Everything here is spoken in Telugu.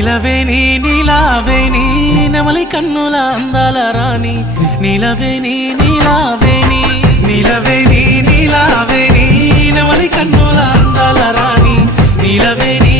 నీలవేణి నీలావేణి నెమలి కన్నుల అందాల రాణి నీలవేణి నీలావేణి నీలవేణి నీలావేణి నెమలి కన్నుల అందాల రాణి నీలవేణి